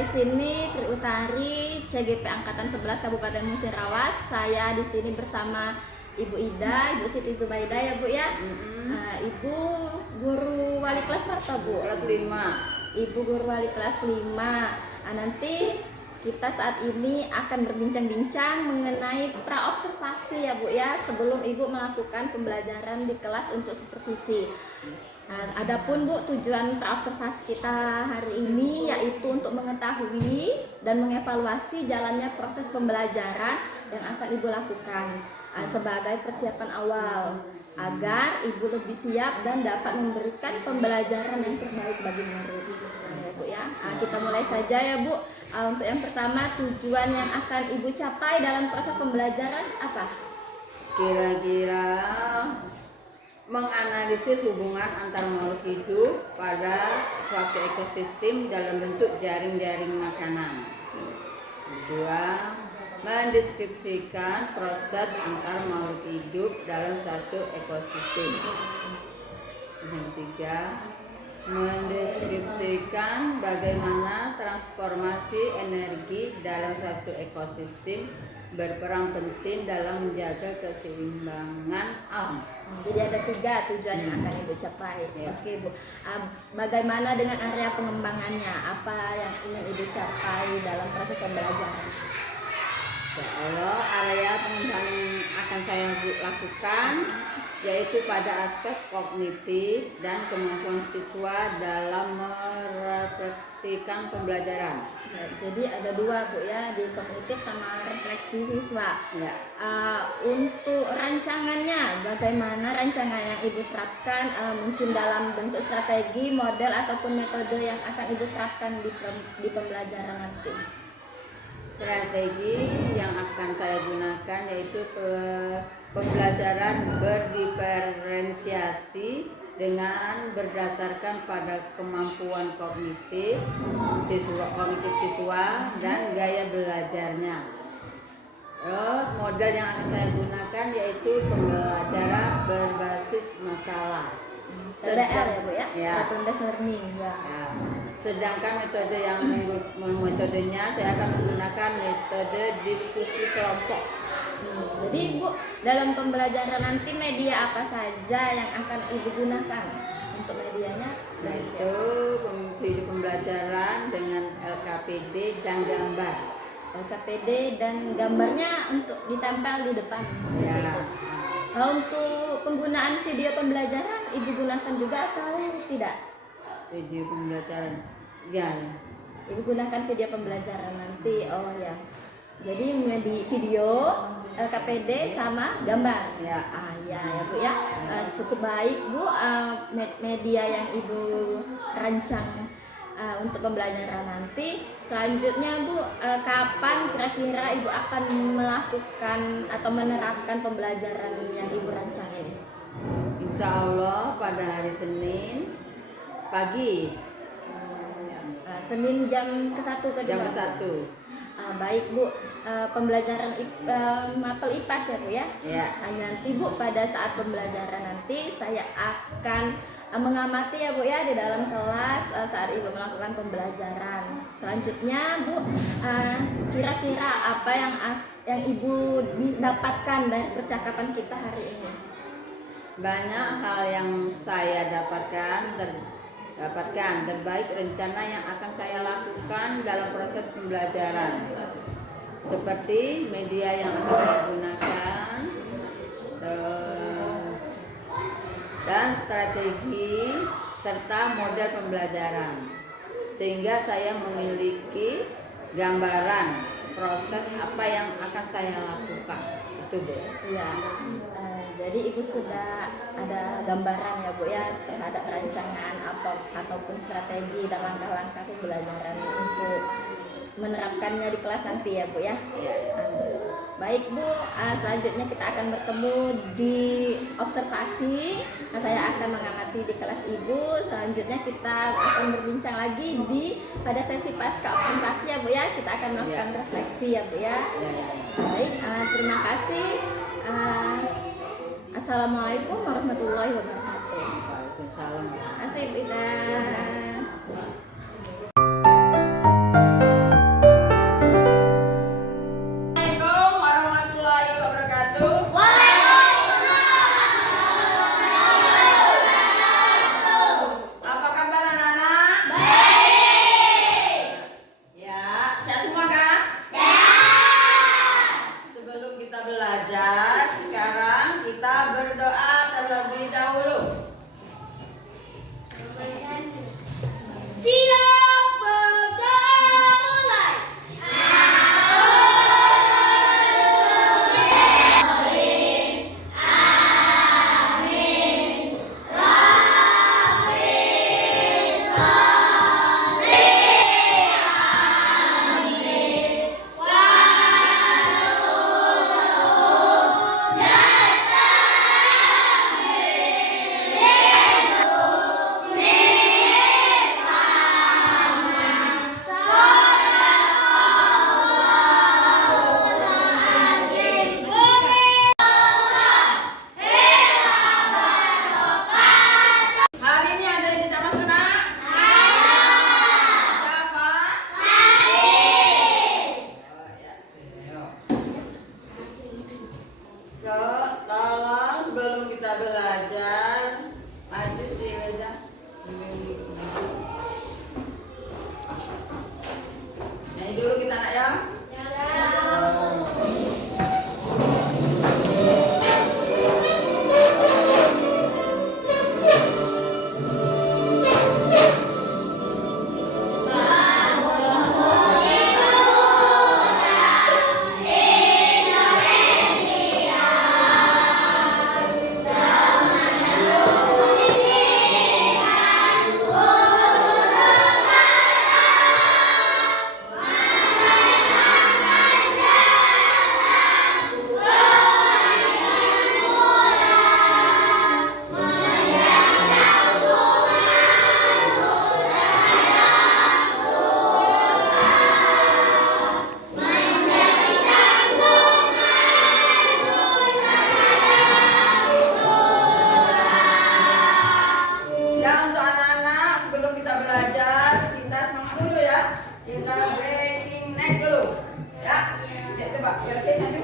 di sini Tri Utari, CGP Angkatan 11 Kabupaten Musirawas. Saya di sini bersama Ibu Ida, Ibu Siti Zubaida ya Bu ya. Ibu guru wali kelas berapa Bu? Kelas 5. Ibu guru wali kelas 5. Nanti kita saat ini akan berbincang-bincang mengenai praobservasi ya Bu ya, sebelum Ibu melakukan pembelajaran di kelas untuk supervisi. Adapun Bu, tujuan praobservasi kita hari ini yaitu untuk mengetahui dan mengevaluasi jalannya proses pembelajaran yang akan Ibu lakukan sebagai persiapan awal agar Ibu lebih siap dan dapat memberikan pembelajaran yang terbaik bagi murid. Ya Bu ya, kita mulai saja ya Bu. Untuk yang pertama, tujuan yang akan Ibu capai dalam proses pembelajaran apa? Kira-kira menganalisis hubungan antar makhluk hidup pada suatu ekosistem dalam bentuk jaring-jaring makanan. Kedua, mendeskripsikan proses antar makhluk hidup dalam satu ekosistem. Yang ketiga, mendeskripsikan bagaimana transformasi energi dalam satu ekosistem berperan penting dalam menjaga keseimbangan alam. Jadi ada 3 tujuan yang akan Ibu capai. Ya. Oke Bu, bagaimana dengan area pengembangannya? Apa yang ingin Ibu capai dalam proses pembelajaran? Insya area pengembangan akan saya lakukan yaitu pada aspek kognitif dan kemampuan siswa dalam merefleksikan pembelajaran. Ya, jadi ada 2 Bu ya, di kognitif sama refleksi siswa. Ya. Untuk rancangannya, bagaimana rancangan yang Ibu terapkan, mungkin dalam bentuk strategi, model ataupun metode yang akan Ibu terapkan di pembelajaran nanti? Strategi yang akan saya gunakan yaitu pembelajaran berdiferensiasi dengan berdasarkan pada kemampuan kognitif siswa dan gaya belajarnya. Terus model yang akan saya gunakan yaitu pembelajaran berbasis masalah. TBL ya Bu ya? Ya. Based learning ya. Ya. Sedangkan metodenya saya akan menggunakan metode diskusi kelompok. Jadi Bu, dalam pembelajaran nanti media apa saja yang akan Ibu gunakan untuk medianya? Yaitu video pembelajaran dengan LKPD dan gambar. LKPD dan gambarnya untuk ditempel di depan. Ya. Untuk penggunaan video pembelajaran Ibu gunakan juga atau tidak? Video pembelajaran. Ya. Ibu gunakan video pembelajaran nanti. Oh ya. Jadi video, LKPD sama gambar. Ya. Ya Bu ya. Cukup baik Bu, media yang Ibu rancang untuk pembelajaran nanti. Selanjutnya Bu, kapan kira-kira Ibu akan melakukan atau menerapkan pembelajaran yang Ibu rancang ini? Insya Allah pada hari Senin pagi. Senin jam ke-1 ke Jam 2. 1. Baik Bu, pembelajaran mapel IPAS ya Bu ya. Ya. Nanti Bu, pada saat pembelajaran nanti saya akan mengamati ya Bu ya di dalam kelas saat Ibu melakukan pembelajaran. Selanjutnya Bu, kira-kira apa yang Ibu dapatkan dari percakapan kita hari ini? Banyak hal yang saya dapatkan terbaik rencana yang akan saya lakukan dalam proses pembelajaran, seperti media yang akan saya gunakan dan strategi serta model pembelajaran, sehingga saya memiliki gambaran proses apa yang akan saya lakukan. Itu Bu. Ya. Jadi Ibu sudah ada gambaran ya Bu ya terhadap rancangan ataupun strategi dan langkah-langkah pembelajaran untuk menerapkannya di kelas nanti ya Bu ya. Baik Bu, selanjutnya kita akan bertemu di observasi. Saya akan mengamati di kelas Ibu. Selanjutnya kita akan berbincang lagi pada sesi pasca observasi ya Bu ya. Kita akan melakukan refleksi ya Bu ya. Baik, terima kasih. Assalamualaikum warahmatullahi wabarakatuh. Waalaikumsalam. Terima kasih, Bida. Nyanyi dulu kita nak ya. Kita breaking neck dulu ya. Ya coba berarti maju.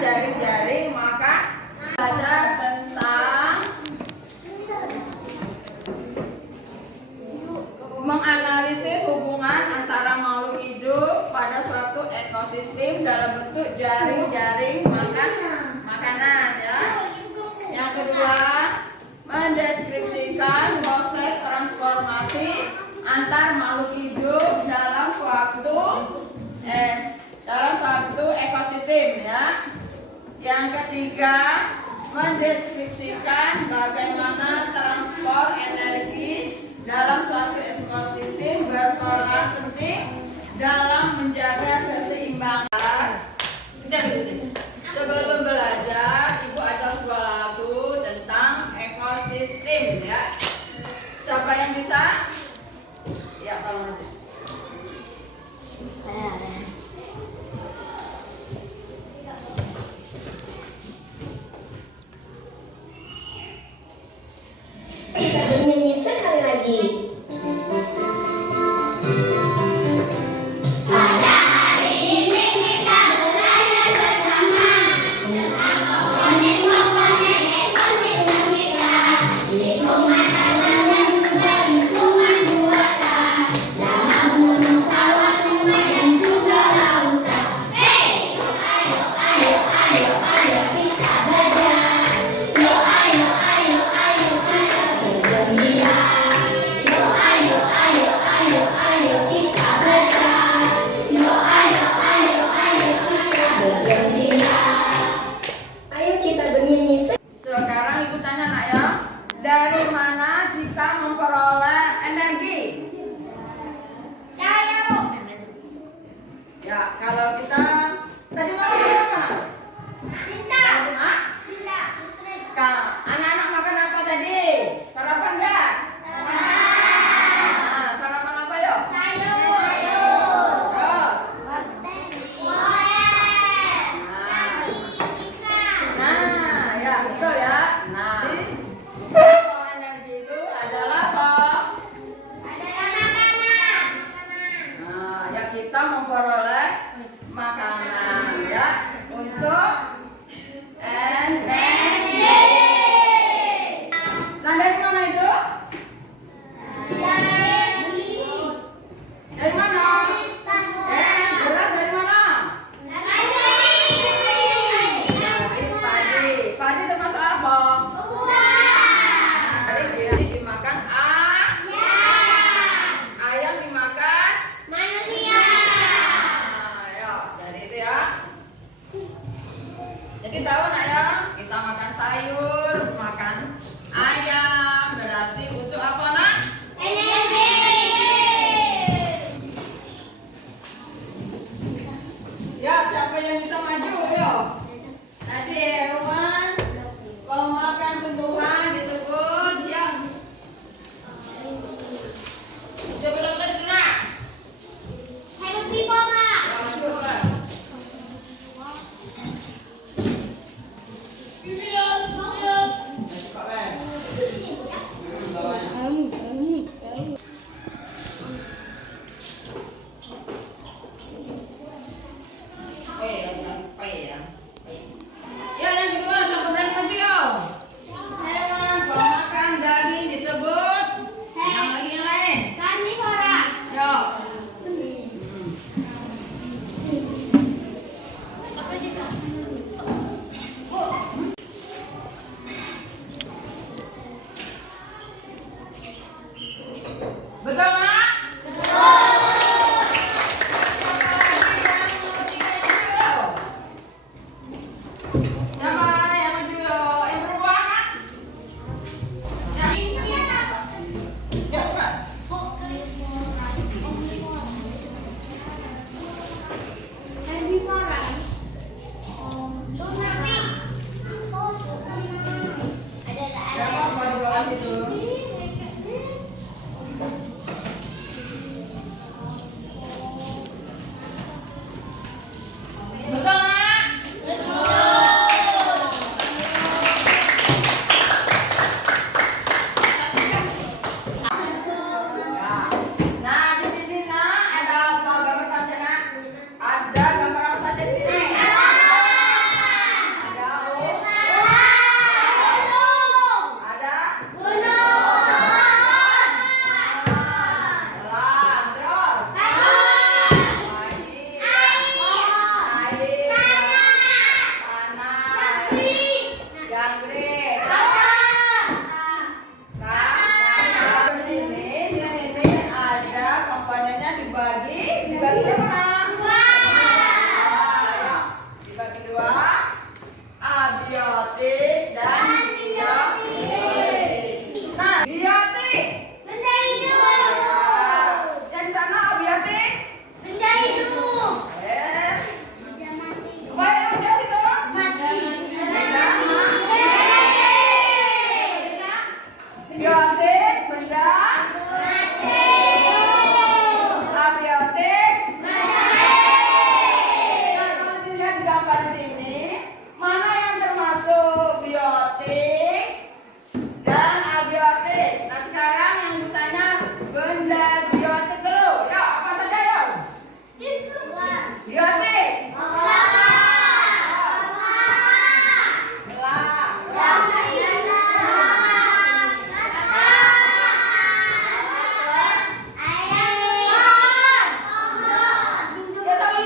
Jaring-jaring maka belajar tentang menganalisis hubungan antara makhluk hidup pada suatu ekosistem dalam bentuk jaring-jaring makanan ya. Yang kedua, mendeskripsikan proses transformasi antar makhluk hidup dalam suatu ekosistem ya. Yang ketiga, mendeskripsikan bagaimana transport energi dalam suatu ekosistem berperan penting dalam menjaga keseimbangan. Sebelum belajar, Ibu ada sebuah lagu tentang ekosistem ya. Siapa yang bisa? Ya, tolong. Nyanyi sekali lagi. Pada hari ini kita belajar bersama. Jadi tahu nak ya, kita makan sayur, makan ayam, berarti untuk apa nak? Ya, siapa yang bisa maju? Yo. Nanti hewan pemakan tumbuhan disebut ya. Coba ulang tadi nak. Ya, maju ulang. Kok kan? Bawahnya. Ya, yang kedua, siapa berani maju yo? Hewan pemakan daging disebut. Yang lagi yang lain. Yo. Betul nak? Siapa yang maju yo? Yang perempuan nak? Ya, bukan. Siapa buat di bawah situ? Betul nak? Nah, di sini nak ada apa gambar saja nak? Ada gambar apa saja di sini? Ada ada elang, terus air, tanah, jangkrik. Nah, di sini ada komponennya dibagi berapa? Ya, dibagi dua, abiotik dan biotik. Nah, biotik. Yang di sana abiotik. Coba yang jauh itu. Biotik, benda. Abiotik. Nah, kalau dilihat di gambar sini, mana yang termasuk biotik dan abiotik? Nah, sekarang yang ditanya benda biotik dulu. Ya, apa saja ya? Biotik. Ya,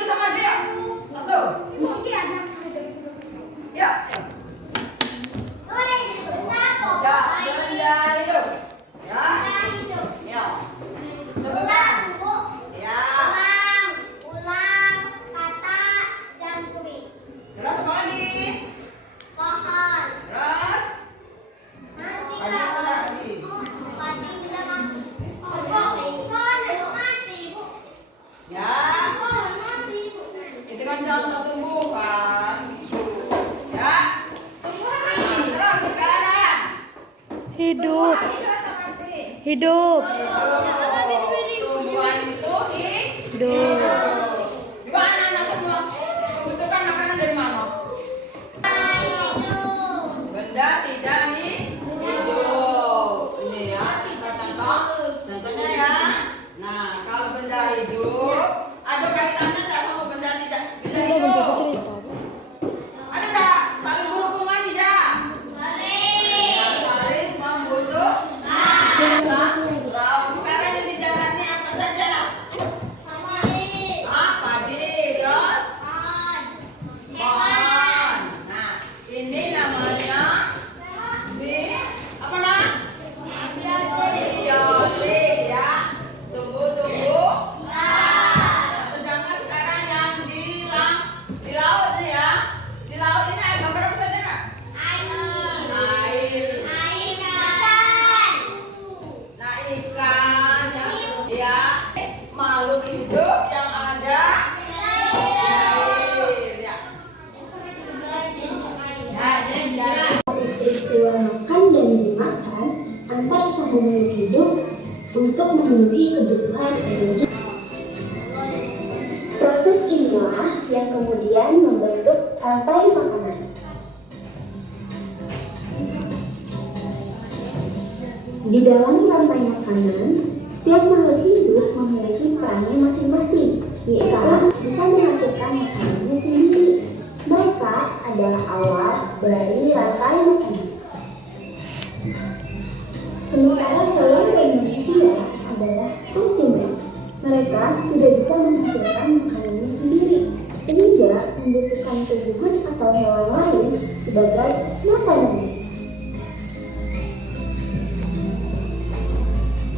sama dia. Satu. Ya. Ya, benda hidup. Ya. Ya. Sebutkan. Ya. Terus apa lagi? Terus ada apa lagi? Ya. Itu kan contoh tumbuhan. Ya. Nah, terus sekarang Hidup. Hidup. tumbuhan itu Hidup. di mana anak semua? Butuhkan makanan dari mana? Benda tidak hidup. Ini ya, kita contohnya ya. Nah, kalau benda hidup, ada kaitannya tidak sama benda tidak benda hidup? Ada tidak? Saling berhubungan tidak? Saling membutuhkan. Lalu sekarang yang di daratnya apa saja nak? peristiwa makan dan dimakan antar sesama makhluk hidup untuk memenuhi kebutuhan energi. Proses inilah yang kemudian membentuk rantai makanan. Di dalam rantai makanan, setiap makhluk hidup memiliki perannya masing-masing, yaitu bisa menghasilkan makanannya sendiri. Mereka adalah awal dari rantai makanan. Sementara hewan dan manusia adalah konsumen. Mereka tidak bisa menghasilkan makanannya sendiri, sehingga membutuhkan tumbuhan atau hewan lain sebagai makanannya.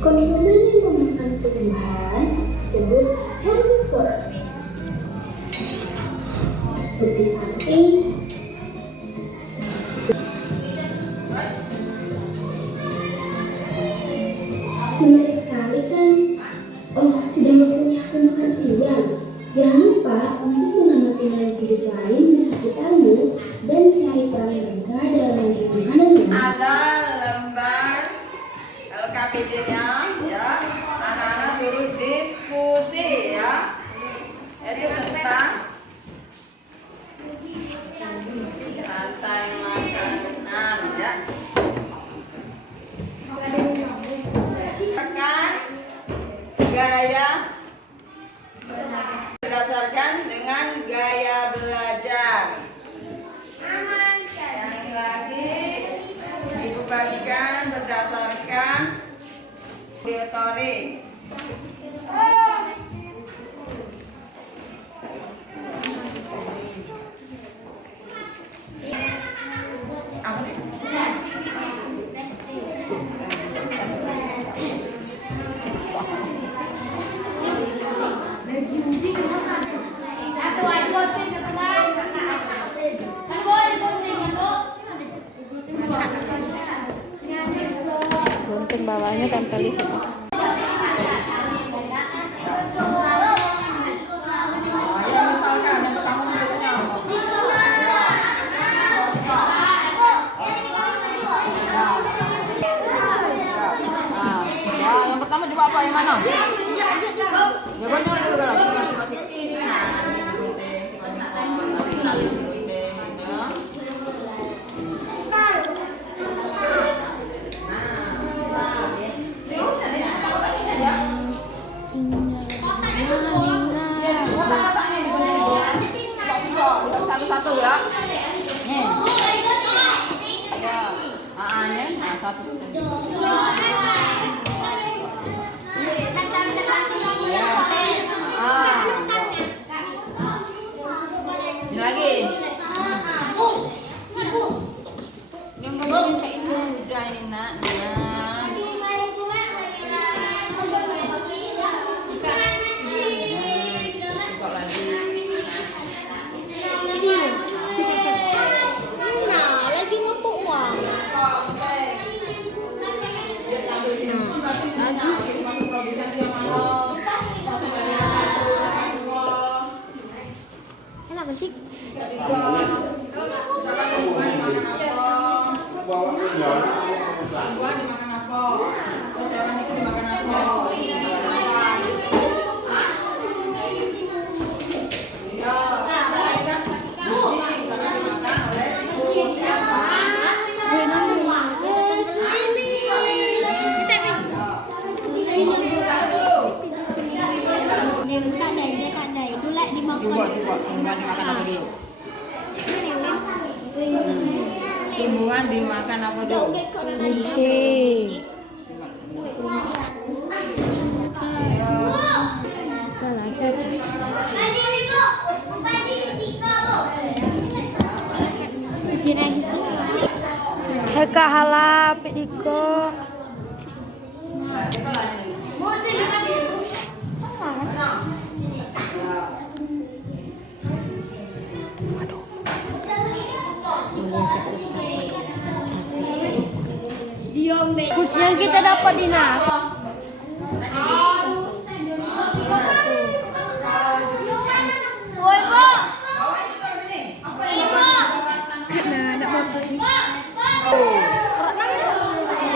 Konsumen yang memakan tumbuhan disebut herbivore, seperti sapi. Menarik sekali kan? Oh, sudah waktunya aku makan siang. Jangan lupa untuk mengamati makhluk hidup lain di sekitarmu dan cari peran mereka dalam mencari makanannya. Ada lembar LKPD-nya, ya. Anak-anak suruh diskusi, ya. Itu tentang rantai makanan, ya. Gaya berdasarkan dengan gaya belajar. Yang lagi ibu bagikan berdasarkan teori. Gunting bawahnya tempel di situ. Ya, misalkan kamu menurutnya ya, yang pertama coba apa yang mana? Ya, gunting dulu kan. Ini nah, gunting, saling gunting gitu. Satu-satu ya. Nih. Ya. Nih. Nah, satu. Ini lagi. Yang ngomongin kayak ini udah ini nak. Dimakan apa? Terus hewan itu dimakan apa? Tumbuhan dimakan apa dulu? Kucing. Nah, saja. Heka halap iko. Yang kita dapat di nas. Karena ada motor.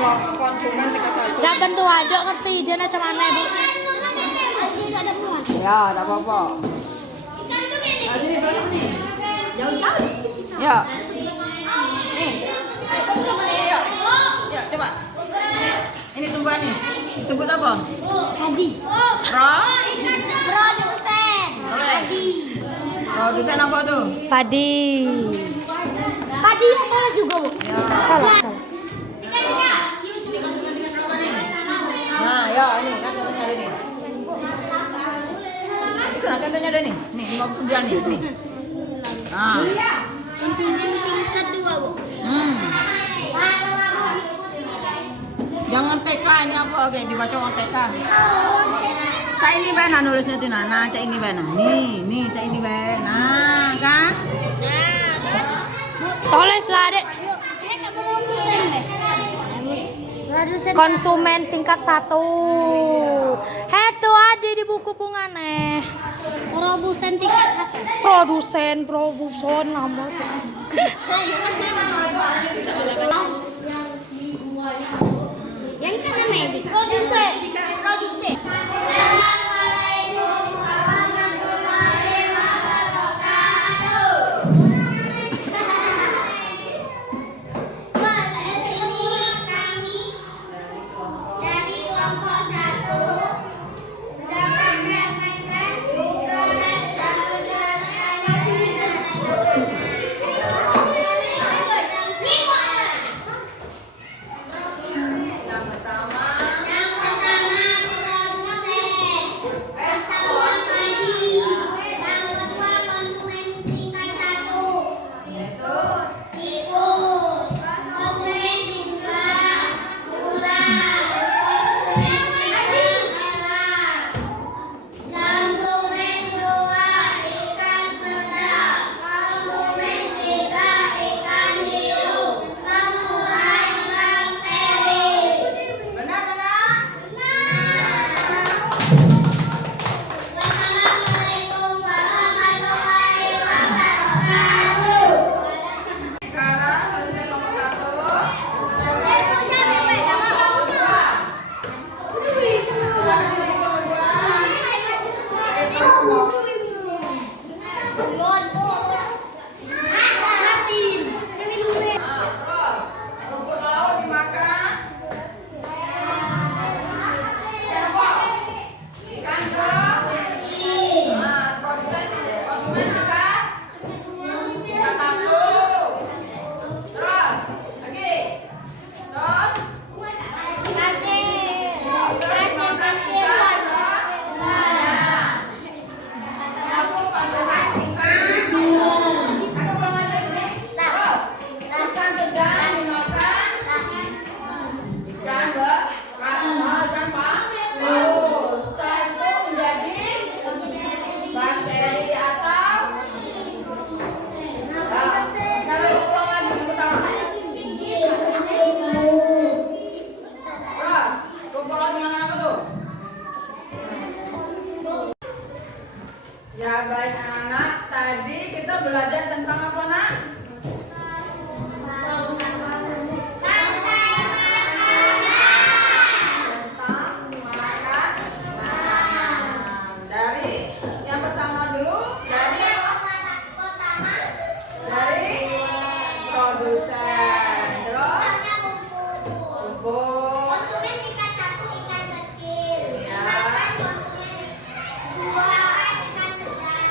Kelompok konsumen tingkat 1. Dak bentuk aja ngerti jana macam mana Bu? Ya, enggak apa-apa. Jauh-jauh. Ya. Nih. Yuk. Yuk, coba. Ini tumbuhan nih. Sebut apa? Padi. Produsen. Padi. Produsen apa tuh? Padi. Padi yang kelas juga, Bu. Ya. Salah, salah. Nah, ya ini kan contohnya ada nih. Itu nah contohnya ada nih. Nih 59 nih. Nih. Nah. Konsumen tingkat 2, Bu. Jangan TK ini apa? Oke, dibaca orang TK. Cak ini bena nulisnya tuh nah, cak ini bena. Nih, cak ini bena. Nah, kan? Tulis lah, Dek. Konsumen tingkat 1. Itu ada di buku pungane. Produsen tingkat 1. Produsen nama. Yang kena medik. Produsen. Assalamualaikum warahmatullahi wabarakatuh. Pada sini kami dari kelompok 1 dapat meramalkan tugas Yang pertama, yang pertama produsen. Satuan padi. Yang kedua konsumen tingkat 1. yaitu Tikus. Konsumen 2. Ular. Konsumen 3. Elang. Konsumen 2. Ikan sedang. Konsumen 3. Ikan hiu. Mengurai bakteri. benar. Wassalamualaikum warahmatullahi wabarakatuh. Sekarang produsen nomor 1. Rumput laut dimakan. Ikan dong. Nah, produsen konsumen tingkat 1. Terus lagi. Terus aku konsumen tingkat. Aku belum aja ini. Terus ikan sedang dimakan. Ikan ikan paus. Setelah itu menjadi bakteri atau sekarang ulang lagi yang pertama. Terus rumput laut dengan apa tuh? Ya baik anak, tadi kita belajar tentang apa nak? Tentang makan makanan. Dari yang pertama dulu dari produsen. Terus rumput. Konsumen tingkat 1 ikan kecil. Ya. Konsumen 2 ikan sedang.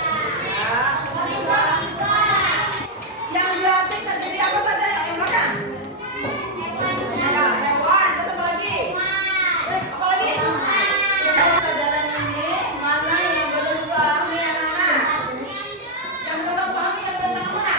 Ya. Konsumen 3 Yang dilatih terdiri apa saja yang makan? Ya, hewan. Terus apa lagi? Apa lagi? Pelajaran ini mana yang belum dipahami anak-anak? Yang belum pahami yang tentang mana?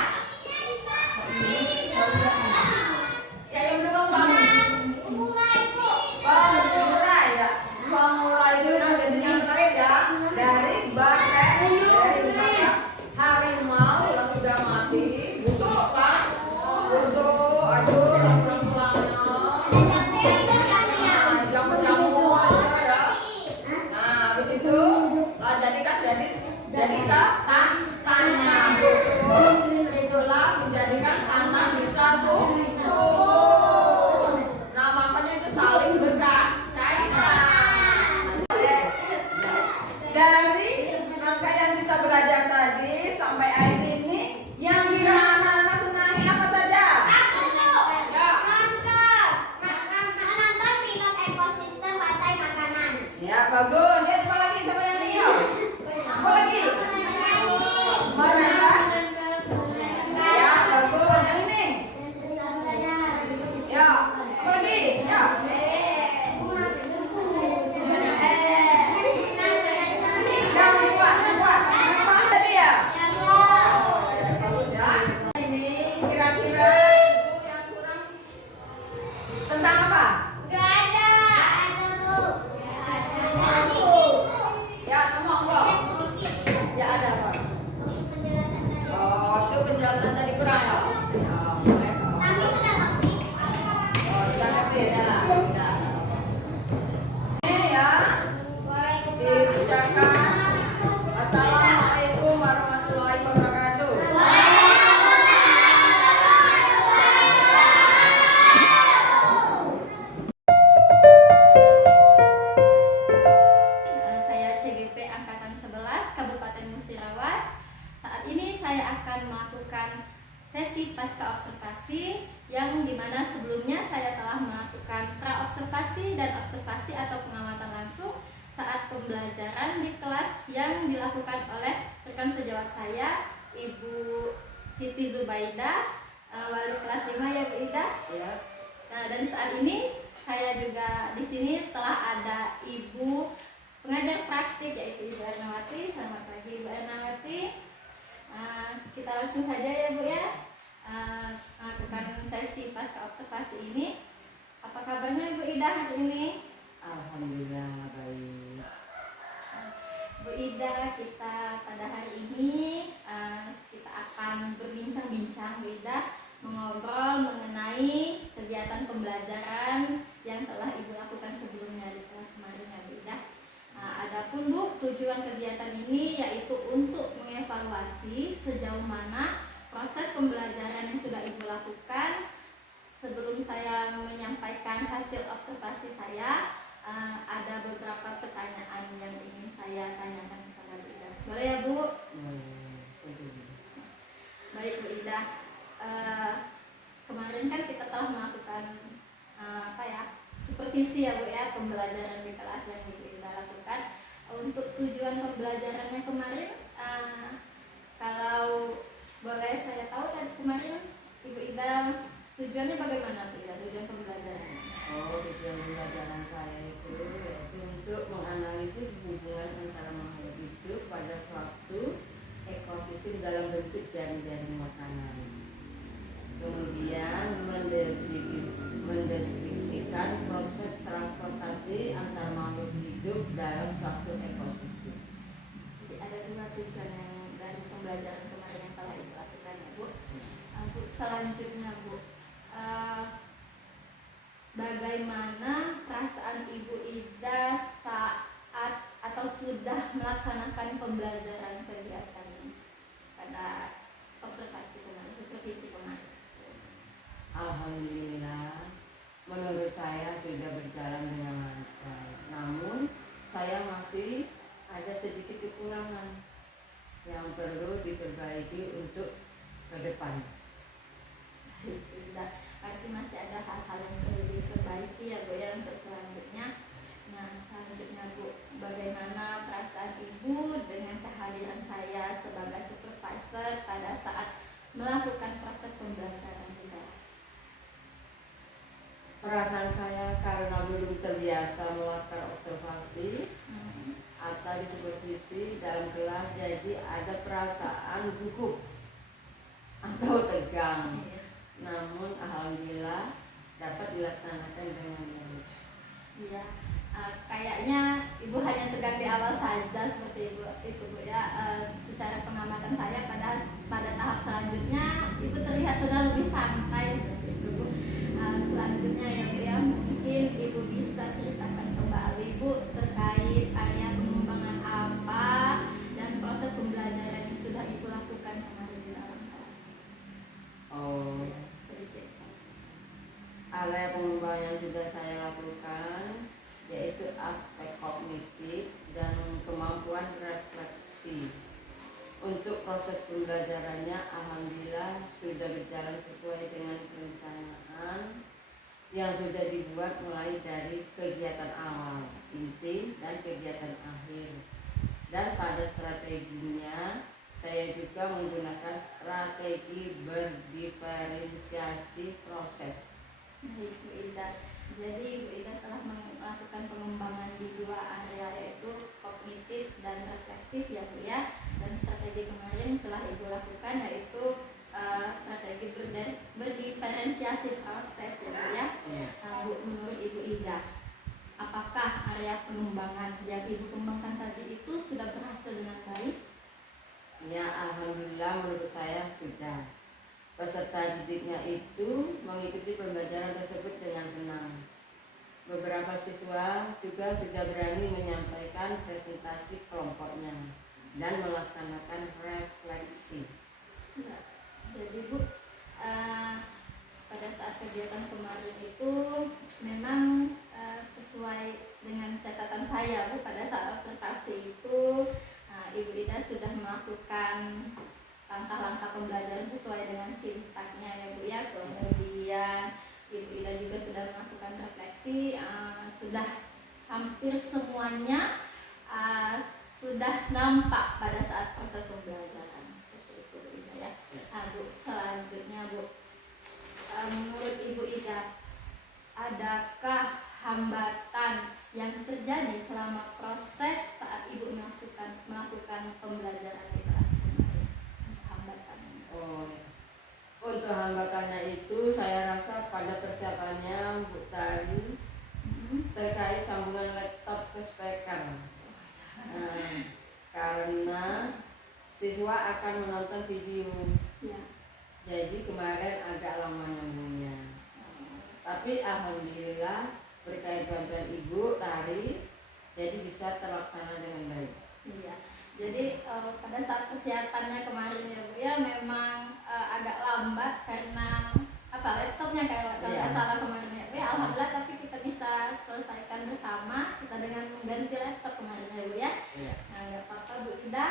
Kira-kira Ibu yang kurang tentang apa? Ya, ngomong, Bo. Ya ada, Bo. Oh, itu penjelasan tadi kurang ya? Ya, boleh. Oh, sudah ngerti ya? Sudah. Ini ya, diucapkan Assalamualaikum warahmatullahi wabarakatuh. Saya CGP Angkatan 11 Kabupaten Musirawas. Saat ini saya akan melakukan sesi pasca observasi yang dimana sebelumnya saya telah melakukan pra-observasi dan observasi atau pengamatan langsung saat pembelajaran di kelas yang dilakukan oleh rekan sejawat saya, Ibu Siti Zubaidah, wali kelas 5 ya Bu Ida. Ya. Nah, dan saat ini saya juga di sini telah ada Ibu pengajar praktik yaitu Ibu Ernawati. Selamat pagi Ibu Ernawati. Kita langsung saja ya Bu ya melakukan sesi pasca observasi ini. Apa kabarnya Ibu Ida hari ini? Alhamdulillah baik. Bu Ida, kita pada hari ini kita akan berbincang-bincang Bu Ida, mengobrol mengenai kegiatan pembelajaran yang telah Ibu lakukan sebelumnya di kelas kemarin ya Bu Ida. Adapun Bu, tujuan kegiatan ini yaitu untuk mengevaluasi sejauh mana proses pembelajaran yang sudah Ibu lakukan. Sebelum saya menyampaikan hasil observasi saya, ada beberapa pertanyaan yang ingin saya tanyakan kepada Bu Ida. Boleh ya Bu? Baik Bu Ida. Kemarin kan kita telah melakukan supervisi ya Bu ya, pembelajaran di kelas yang Ibu Ida lakukan. Untuk tujuan pembelajarannya kemarin, kalau boleh saya tahu tadi kemarin Ibu Ida tujuannya bagaimana Bu Ida, tujuan pembelajarannya? Oh, tujuan pembelajaran saya itu yaitu untuk menganalisis hubungan antara makhluk hidup pada suatu ekosistem dalam bentuk jaring-jaring makanan. Kemudian mendeskripsikan proses transportasi antar makhluk hidup dalam suatu ekosistem. Jadi ada dua tujuan yang dari pembelajaran kemarin yang telah Ibu lakukan ya Bu. Bu, selanjutnya Bu, bagaimana perasaan Ibu Ida saat atau sudah melaksanakan pembelajaran kegiatan ini pada observasi kemarin, supervisi kemarin? Alhamdulillah, menurut saya sudah berjalan dengan lancar. Namun saya masih ada sedikit kekurangan yang perlu diperbaiki untuk ke depan. Berarti masih ada hal-hal yang perlu diperbaiki ya Bu ya untuk selanjutnya. Nah, selanjutnya Bu, bagaimana perasaan Ibu dengan kehadiran saya sebagai supervisor pada saat melakukan proses pembelajaran di kelas? Perasaan saya karena belum terbiasa melakukan observasi atau di supervisi dalam kelas, jadi ada perasaan gugup atau tegang. Namun alhamdulillah dapat dilaksanakan dengan baik. Iya, kayaknya Ibu hanya tegang di awal saja seperti itu Bu ya. Secara pengamatan saya pada tahap selanjutnya Ibu terlihat sudah lebih santai seperti itu Bu. Selanjutnya ya Bu ya, mungkin Ibu bisa ceritakan kembali Bu terkait area pengembangan apa dan proses pembelajaran yang sudah Ibu lakukan kemarin di dalam kelas. Oh, Sedikit. area pengembangan yang sudah saya lakukan yaitu aspek kognitif dan kemampuan refleksi. Untuk proses pembelajarannya alhamdulillah sudah berjalan sesuai dengan perencanaan yang sudah dibuat mulai dari kegiatan awal, inti, dan kegiatan akhir. Dan pada strateginya saya juga menggunakan strategi berdiferensiasi proses. Baik Bu Ida, jadi Bu Ida telah melakukan pengembangan di dua area yaitu kognitif dan reflektif ya Bu ya. Dan strategi kemarin telah Ibu lakukan yaitu strategi Ibu kembangkan tadi itu sudah berhasil dengan baik? Ya, alhamdulillah menurut saya sudah. Peserta didiknya itu mengikuti pembelajaran tersebut dengan senang. Beberapa siswa juga sudah berani menyampaikan presentasi kelompoknya dan melaksanakan refleksi. Ya. Jadi Bu, pada saat kegiatan kemarin itu memang sesuai dengan catatan saya Bu, pada saat observasi itu Ibu Ida sudah melakukan langkah-langkah pembelajaran sesuai dengan sintaknya ya Bu ya. Kemudian Ibu Ida juga sudah melakukan refleksi, sudah hampir semuanya sudah nampak pada saat proses pembelajaran. Seperti itu Bu Ida ya. Bu, selanjutnya Bu, menurut Ibu Ida, adakah hambatan yang terjadi selama proses saat Ibu melakukan pembelajaran di kelas kemarin? Hambatannya. Oh, ya. Untuk hambatannya itu saya rasa pada persiapannya Bu Tari terkait sambungan laptop ke speaker. Karena siswa akan menonton video. Ya. Jadi kemarin agak lama nyambungnya. Tapi alhamdulillah berkat bantuan Ibu Tari, jadi bisa terlaksana dengan baik. Iya. Jadi pada saat persiapannya kemarin ya Bu ya, memang agak lambat karena laptopnya kalau nggak salah kemarin ya Bu ya. Alhamdulillah tapi kita bisa selesaikan bersama kita dengan mengganti laptop kemarin ya Bu ya. Iya. Nah, nggak apa-apa Bu Ida.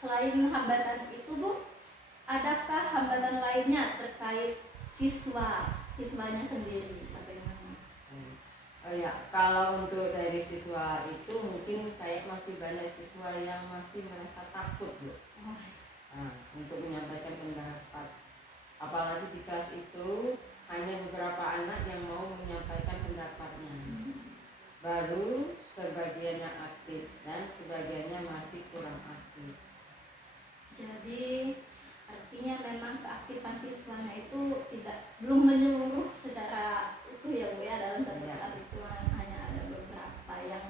Selain hambatan itu Bu, adakah hambatan lainnya terkait siswanya sendiri? Bagaimana? Oh ya, kalau untuk dari siswa itu mungkin kayak masih banyak siswa yang masih merasa takut Bu. Untuk menyampaikan pendapat. Apalagi di kelas itu hanya beberapa anak yang mau menyampaikan pendapatnya. Baru sebagiannya aktif dan sebagiannya masih kurang aktif. Jadi artinya memang keaktifan siswanya itu belum menyeluruh secara utuh ya Bu ya, dalam satu kelas itu hanya ada beberapa yang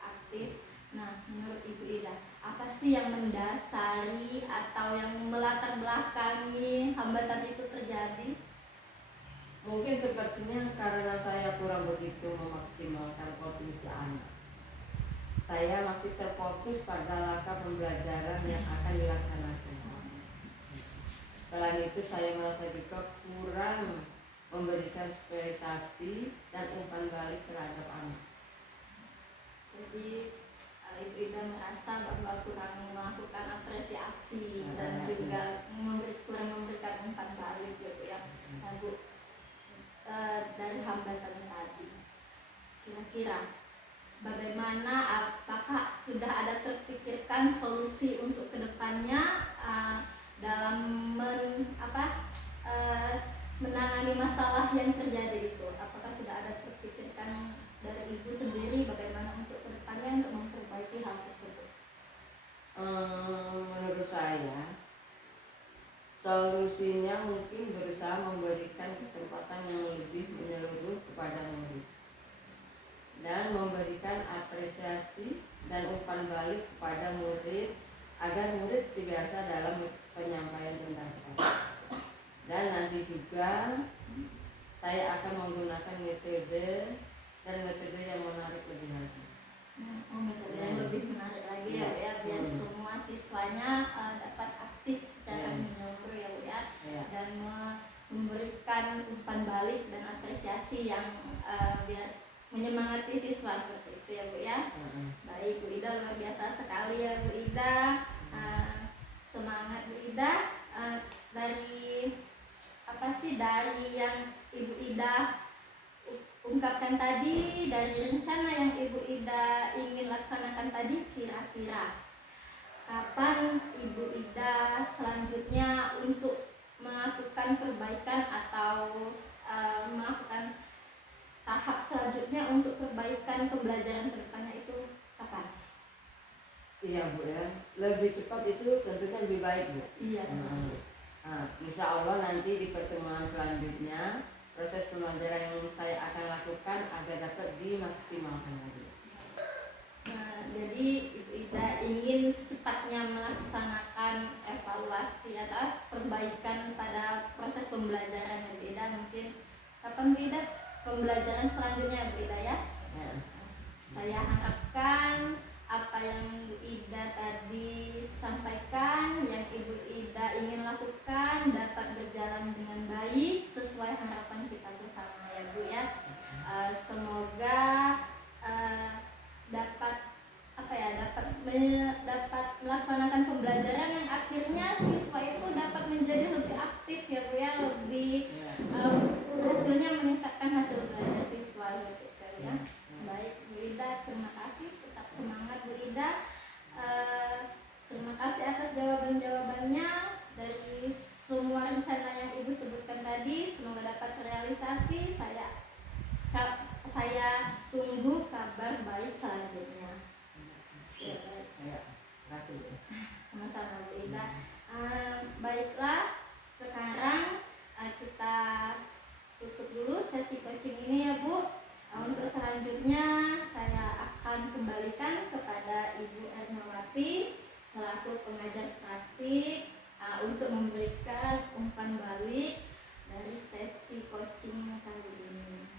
aktif. Nah, menurut Ibu Ida, apa sih yang mendasari atau yang melatar belakangi hambatan itu terjadi? Mungkin sepertinya karena saya kurang begitu memaksimalkan potensi anak. Saya masih terfokus pada langkah pembelajaran yang akan dilaksanakan. Selain itu saya merasa juga kurang memberikan spesialisasi dan umpan balik terhadap anak. Jadi Ibu Ida merasa bahwa kurang melakukan apresiasi dan juga kurang memberikan umpan balik gitu ya. Nah Bu, dari hambatan tadi, kira-kira bagaimana, apakah sudah ada terpikirkan solusi untuk kedepannya dalam menangani masalah yang terjadi itu? Apakah sudah ada terpikirkan dari Ibu sendiri bagaimana untuk kedepannya untuk memperbaiki hal tersebut? Menurut saya solusinya mungkin berusaha memberikan kesempatan yang lebih menyeluruh kepada murid dan memberikan apresiasi dan umpan balik kepada murid agar murid terbiasa dalam penyampaian pendapat. Dan nanti juga saya akan menggunakan metode yang menarik lebih lagi. Metode yang lebih menarik lagi ya biar semua siswanya dapat aktif secara menyeluruh ya Bu ya, dan memberikan umpan balik dan apresiasi yang biar menyemangati siswa seperti itu ya Bu ya. Baik Bu Ida, luar biasa sekali ya Bu Ida. Semangat Bu Ida. Dari dari yang Ibu Ida ungkapkan tadi, dari rencana yang Ibu Ida ingin laksanakan tadi, kira-kira kapan Ibu Ida selanjutnya untuk melakukan perbaikan atau melakukan tahap selanjutnya untuk perbaikan pembelajaran kedepannya itu kapan? Iya Bu ya, lebih cepat itu tentunya lebih baik Bu. Iya. Insya Allah nanti di pertemuan selanjutnya proses pembelajaran yang saya akan lakukan agar dapat dimaksimalkan lagi. Nah, jadi Ibu Ida ingin secepatnya melaksanakan evaluasi atau perbaikan pada proses pembelajaran Ibu Ida. Mungkin kapan Bu Ida pembelajaran selanjutnya Bu Ida ya? Ya. Saya harapkan apa yang Bu Ida tadi sampaikan, yang Ibu Ida ingin lakukan dapat berjalan dengan baik sesuai harapan kita bersama ya Bu ya. Semoga dapat dapat melaksanakan pembelajaran yang akhirnya siswa itu dapat menjadi lebih aktif ya Bu ya, lebih hasilnya meningkatkan hasil belajar siswa gitu ya. Baik Bu Ida, terima kasih, tetap semangat Bu Ida. Terima kasih atas jawaban-jawabannya dari semua rencana yang Ibu sebutkan tadi, semoga dapat terrealisasi. Saya tunggu kabar baik selanjutnya. Ya, baik. Ya, kasih. Sama-sama Bu Ida. Baiklah, sekarang kita tutup dulu sesi coaching ini ya Bu. Untuk selanjutnya saya akan kembalikan kepada Ibu Ernawati selaku pengajar praktik untuk memberikan umpan balik dari sesi coaching kali ini.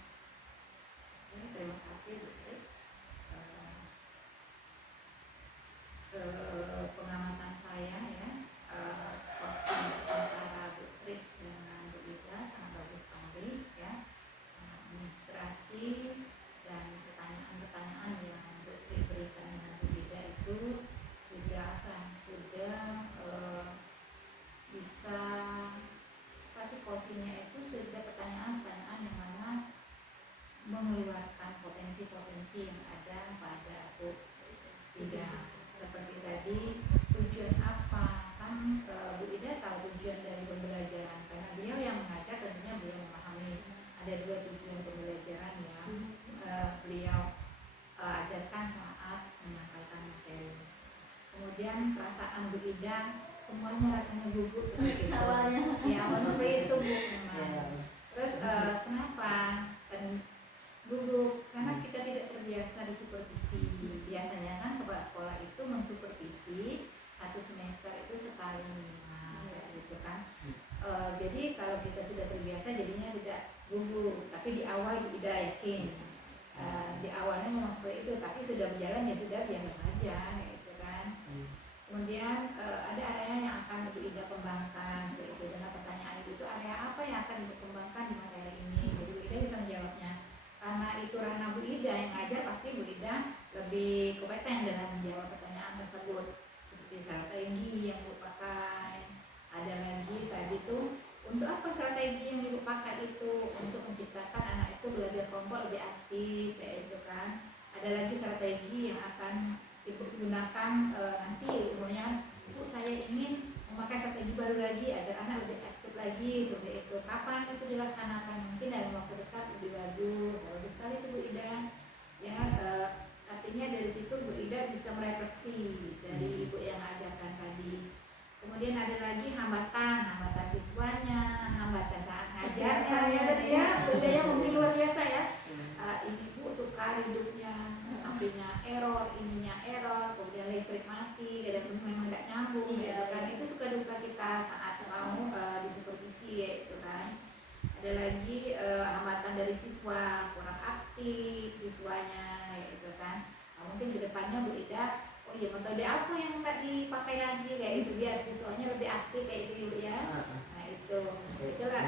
Terima kasih Bu Tris. Sepengamatan saya ya, coaching antara Bu Tris dengan Bu Ida sangat bagus sekali ya, sangat menginspirasi, dan pertanyaan-pertanyaan yang Bu Tris berikan dengan Bu Ida itu sudah bisa kasih coachingnya itu sudah pertanyaan-pertanyaan yang mana mengeluarkan potensi-potensi yang ada pada Bu Ida. Seperti tadi, tujuan apa? Kan Bu Ida tahu tujuan dari pembelajaran, karena beliau yang mengajar tentunya beliau memahami ada dua tujuan pembelajaran yang beliau ajarkan saat menyampaikan materi. Kemudian perasaan Bu Ida, semuanya rasanya gugup seperti itu. Awalnya. Ya, awalnya seperti itu Bu memang. Terus kenapa? Gugup karena kita tidak terbiasa disupervisi. Biasanya kan kepala sekolah itu mensupervisi satu semester itu sekali minimal, gitu kan. Jadi kalau kita sudah terbiasa jadinya tidak gugup. Tapi di awal tidak yakin. Di awalnya memang seperti itu, tapi sudah berjalan ya sudah biasa saja, gitu kan. Kemudian ada area yang akan Ibu Ida kembangkan seperti itu. Dengan pertanyaan itu area apa yang akan dikembangkan di materi ini? Jadi Bu Ida bisa menjawabnya. Karena itu ranah Bu Ida yang ngajar, pasti Bu Ida lebih kompeten dalam menjawab pertanyaan tersebut. Seperti strategi yang Ibu pakai. Ada lagi tadi tuh, untuk apa strategi yang Ibu pakai itu? Untuk menciptakan anak itu belajar kelompok lebih aktif, kayak itu kan. Ada lagi strategi yang akan Ibu gunakan nanti umumnya, Bu saya ingin memakai strategi baru lagi agar anak lebih aktif lagi, seperti itu. Kapan itu dilaksanakan? Mungkin dalam waktu dekat lebih bagus. Bagus sekali itu Bu Ida ya. Artinya dari situ Bu Ida bisa merefleksi dari Ibu yang ajarkan tadi. Kemudian ada lagi hambatan siswanya, hambatan saat ngajarnya ya tadi ya. Bu Ida yang mungkin luar biasa ya. Ini Bu suka hidupnya, apinya error, ininya error, kemudian listrik mati, kadang memang nggak nyambung, gitu kan. Itu suka duka kita saat mau disupervisi, gitu kan. Ada lagi hambatan dari siswa, kurang aktif siswanya, gitu kan. Mungkin kedepannya Bu Ida, oh iya metode apa yang nggak dipakai lagi kayak itu biar siswanya lebih aktif kayak itu Bu ya. Nah itulah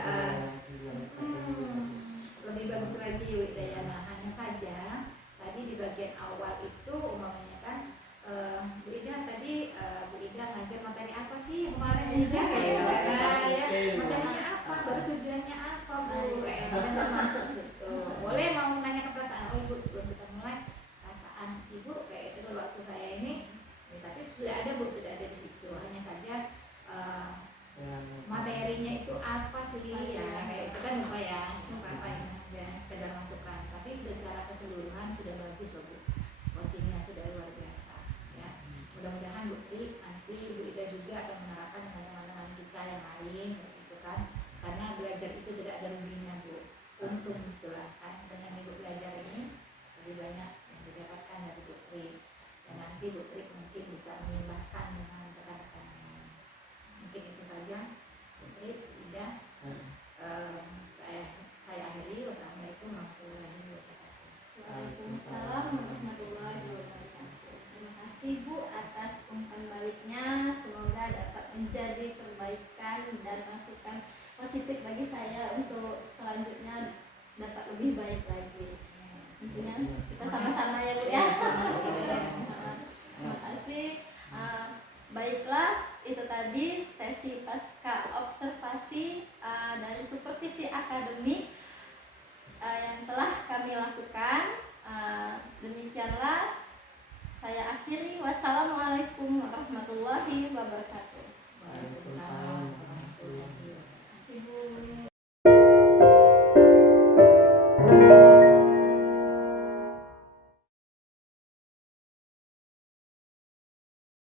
lebih bagus lagi Bu Ida ya. Nah hanya saja tadi di bagian awal itu umpamanya kan Bu Ida tadi Bu Ida ngajar materi apa sih kemarin Bu Ida ya, materinya apa, baru tujuannya apa Bu, kita masuk situ. Boleh mau menanyakan perasaan Ibu sebelum kita mulai, perasaan Ibu kayak itu waktu saya ini ya, tapi sudah ada Bu, sudah ada di situ. Hanya saja materinya itu apa sih ya, kayak itu kan lupa ya, apa yang sekedar masukan. Tapi secara keseluruhan sudah bagus loh Bu, coachingnya sudah luar biasa ya. Mudah-mudahan Bu Tri nanti Bu Ida juga akan menerapkan dengan teman-teman kita yang lain, gitu kan. Karena belajar itu tidak ada ruginya Bu, untung itulah kan dengan Ibu belajar ini lebih banyak yang didapatkan dari Bu Tri. dan masukan positif bagi saya untuk selanjutnya dapat lebih baik lagi. Intinya kita sama-sama ya Bu ya. Terima kasih. Baiklah, itu tadi sesi pasca observasi dari supervisi akademik yang telah kami lakukan. Demikianlah saya akhiri. Wassalamualaikum warahmatullahi wabarakatuh. Waalaikumsalam.